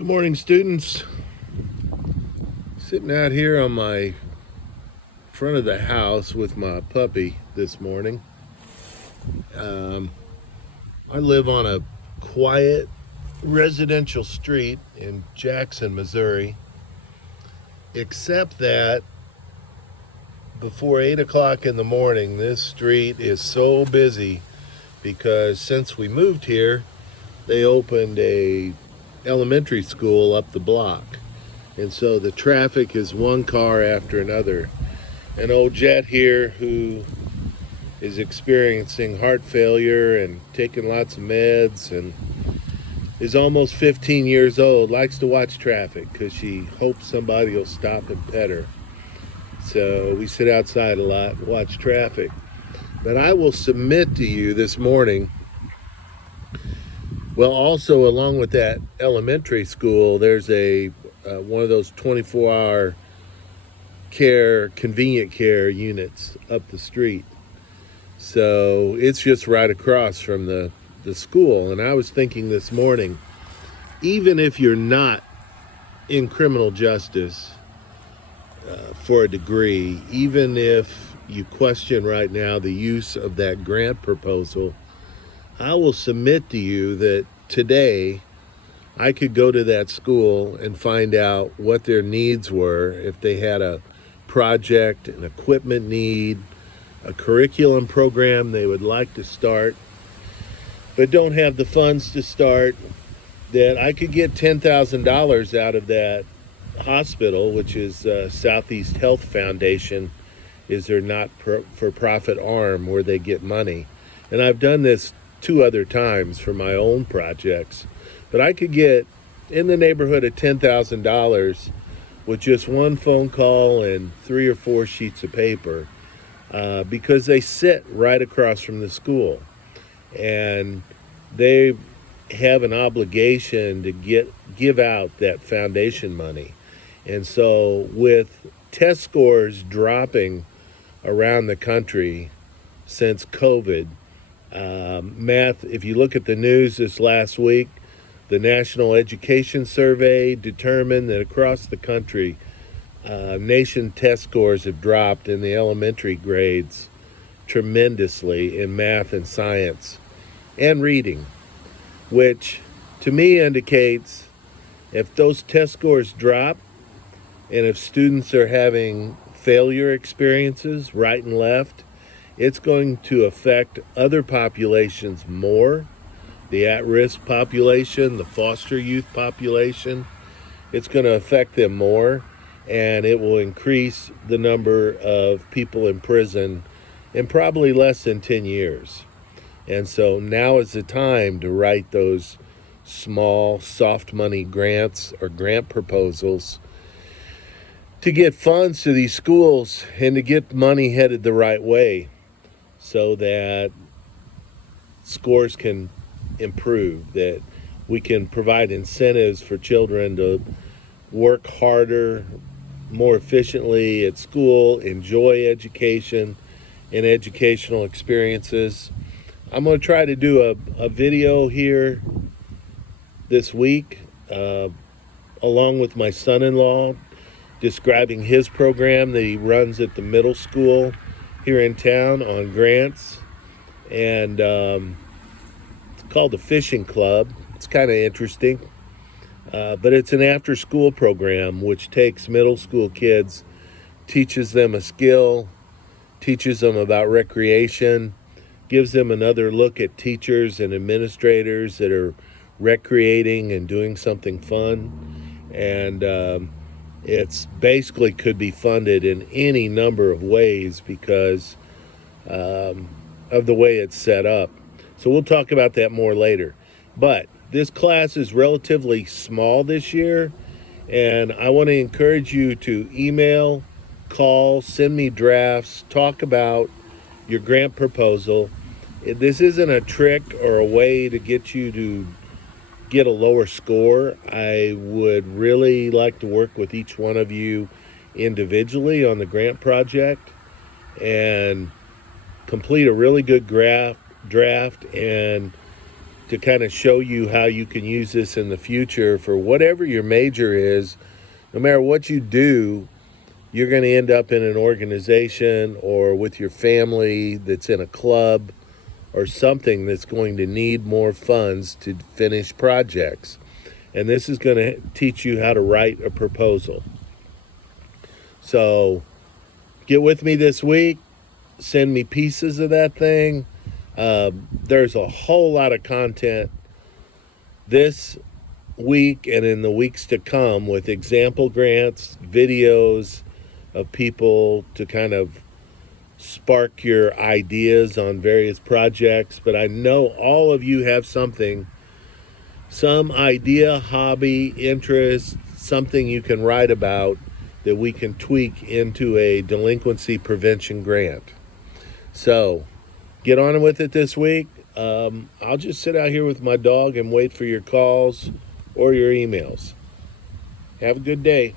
Good morning, students. Sitting out here on my front of the house with my puppy this morning. Um, I live on a quiet residential street in Jackson, Missouri, except that before 8 o'clock in the morning, this street is so busy because since we moved here, they opened a elementary school up the block. And so the traffic is one car after another. An old jet here who is experiencing heart failure and taking lots of meds and is almost 15 years old, likes to watch traffic because she hopes somebody will stop and pet her. So we sit outside a lot and watch traffic. But I will submit to you this morning, well, also along with that elementary school, there's a one of those 24-hour convenient care units up the street. So it's just right across from the school. And I was thinking this morning, even if you're not in criminal justice for a degree, even if you question right now the use of that grant proposal, I will submit to you that today I could go to that school and find out what their needs were, if they had a project, an equipment need, a curriculum program they would like to start, but don't have the funds to start, that I could get $10,000 out of that hospital, which is Southeast Health Foundation, is their not-for-profit arm where they get money. And I've done this 2 other times for my own projects. But I could get in the neighborhood of $10,000 with just one phone call and 3 or 4 sheets of paper because they sit right across from the school. And they have an obligation to give out that foundation money. And so with test scores dropping around the country since COVID, math, if you look at the news this last week, the National Education Survey determined that across the country, nation test scores have dropped in the elementary grades tremendously in math and science and reading, which to me indicates if those test scores drop and if students are having failure experiences right and left, it's going to affect other populations more. The at-risk population, the foster youth population, it's going to affect them more, and it will increase the number of people in prison in probably less than 10 years. And so now is the time to write those small, soft money grants or grant proposals to get funds to these schools and to get money headed the right way so that scores can improve, that we can provide incentives for children to work harder, more efficiently at school, enjoy education and educational experiences. I'm going to try to do a video here this week along with my son-in-law describing his program that he runs at the middle school here in town on grants. And it's called the Fishing Club. It's kind of interesting. But it's an after-school program which takes middle school kids, teaches them a skill, teaches them about recreation, gives them another look at teachers and administrators that are recreating and doing something fun. And it's basically could be funded in any number of ways because of the way it's set up. So we'll talk about that more later. But this class is relatively small this year, and I want to encourage you to email, call, send me drafts, talk about your grant proposal. This isn't a trick or a way to get you to get a lower score. I would really like to work with each one of you individually on the grant project and complete a really good draft and to kind of show you how you can use this in the future for whatever your major is. No matter what you do, you're going to end up in an organization or with your family that's in a club or something that's going to need more funds to finish projects. And this is going to teach you how to write a proposal. So get with me this week. Send me pieces of that thing. There's a whole lot of content this week and in the weeks to come with example grants, videos of people to kind of spark your ideas on various projects. But I know all of you have something, some idea, hobby, interest, something you can write about that we can tweak into a delinquency prevention grant. So get on with it this week. I'll just sit out here with my dog and wait for your calls or your emails. Have a good day.